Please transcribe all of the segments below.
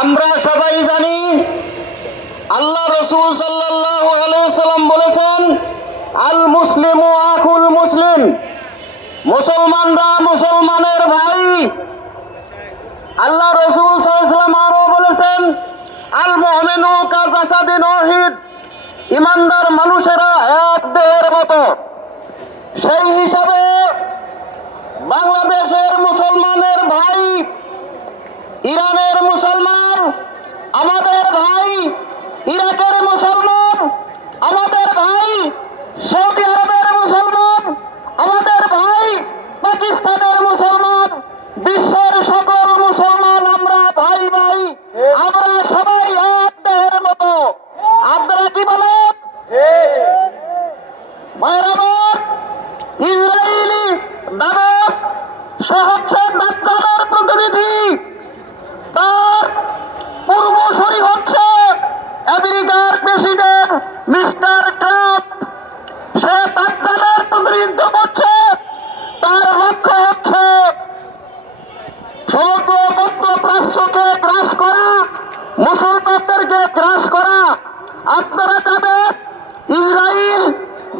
আমরা সবাই জানি আল্লাহ রসুল সাল্লাল্লাহু আলাইহি সাল্লাম বলেছেন, আল মুসলিমু আখুল মুসলিম, মুসলমানরা মুসলমানের ভাই। আল্লাহ রসুল সাল্লাল্লাহু আলাইহি সাল্লাম আরো বলেছেন, আল মুমিনু কাজাসাদিন ওয়াহিদ, ইমানদার মানুষেরা এক দেহের মতো। সেই হিসাবে বাংলাদেশের মুসলমানের ভাই, ইরানের মুসলমান আমাদের ভাই, ইরাকের মুসলমান আমাদের ভাই, সৌদি আরবের মুসলমান আমাদের ভাই, পাকিস্তানের মুসলমান, বিশ্বের সকল মুসলমান আমরা ভাই ভাই, আমরা সবাই এক দেহের মতো। আপনারা কি বলেন? ইসরায়েলি দাদা হচ্ছেন দাজ্জালের প্রতিনিধি, তার পূর্বসূরি হচ্ছে আমেরিকার প্রেসিডেন্ট মিস্টার ট্রাম্প। সে দাজ্জালের প্রতিনিধিত্ব করছে, তার লক্ষ্য হচ্ছে সমগ্র মধ্যপ্রাচ্যকে গ্রাস করা, মুসলমানদেরকে গ্রাস করা। আপনারা জানেন ইসরায়েল,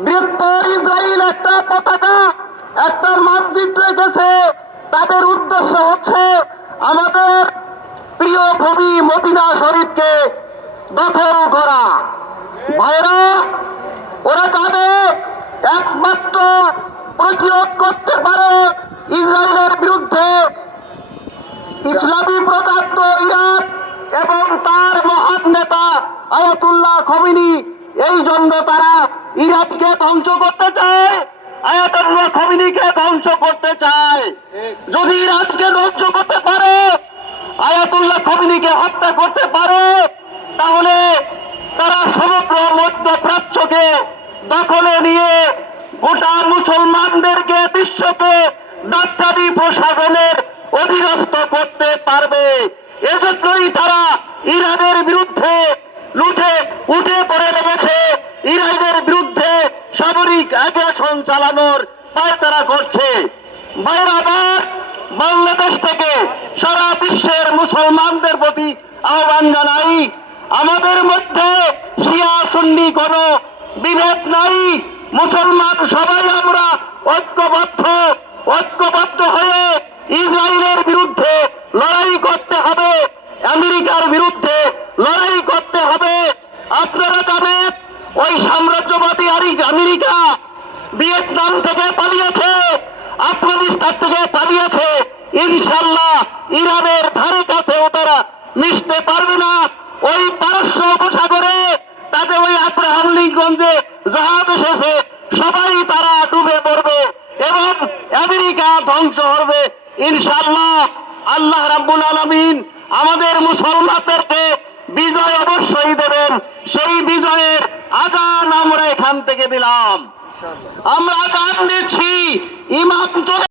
বৃহত্তর ইসরায়েল একটা পতাকা, একটা মানচিত্র রেখেছে। তাদের উদ্দেশ্য হচ্ছে আমাদের প্রিয় ভূমি মদিনা শরীফকে দখল করা। ভাইরা, ওরা জানে একমাত্র প্রতিরোধ করতে পারে ইসরায়েলের বিরুদ্ধে ইসলামী প্রজাতন্ত্র ইরান এবং তার মহান নেতা আয়াতুল্লাহ খমেনি। এই জন্য তারা ইরানকে ধ্বংস করতে চায়, আয়াতুল্লাহ খমেনিকে ধ্বংস করতে চায়। যদি ইরানকে ধ্বংস করতে পারে, আয়াতুল্লাহ খমেনিকে হত্যা করতে পারে, তাহলে তারা সমগ্র মধ্যপ্রাচ্যকে দখলে নিয়ে গোটা মুসলমানদেরকে, বিশ্বকে দাজ্জালি প্রশাসনের অধীনস্থ করতে পারবে। এজন্যই তারা ইরানের বিরুদ্ধে উঠে পড়ে লেগেছে, ইরানের বিরুদ্ধে সামরিক আগ্রাসন চালানোর পায়তারা করছে। বাইরাবার বাংলাদেশ থেকে সারা বিশ্বের মুসলমানদের প্রতি আহ্বান জানাই, আমাদের মধ্যে শিয়া সুন্নি কোনো বিভেদ নাই। মুসলমান সবাই আমরা ঐক্যবদ্ধ হয়ে ইসরায়েলের বিরুদ্ধে লড়াই করতে হবে, আমেরিকার বিরুদ্ধে লড়াই করতে হবে। আপনারা জানেন ওই সাম্রাজ্যবাদী আমেরিকা ভিয়েতনাম থেকে পালিয়েছে, আফগানিস্তান থেকে পালিয়েছে। ইনশাল্লাহ ইরানের ধারে কাছেও তারা মিশতে পারবে না। ওই পারস্য উপসাগরে তাদের ওই আব্রাহাম লিঙ্কন জাহাজ এসেছে, সবাই তারা ডুবে পড়বে এবং আমেরিকা ধ্বংস হবে ইনশাল্লাহ। আল্লাহ রাব্বুল আলামিন আমাদের মুসলমানদেরকে বিজয় অবশ্যই দেবেন। সেই বিজয়ের আজান আমরা এখান থেকে দিলাম, আমরা আজান দিচ্ছি, ইমাম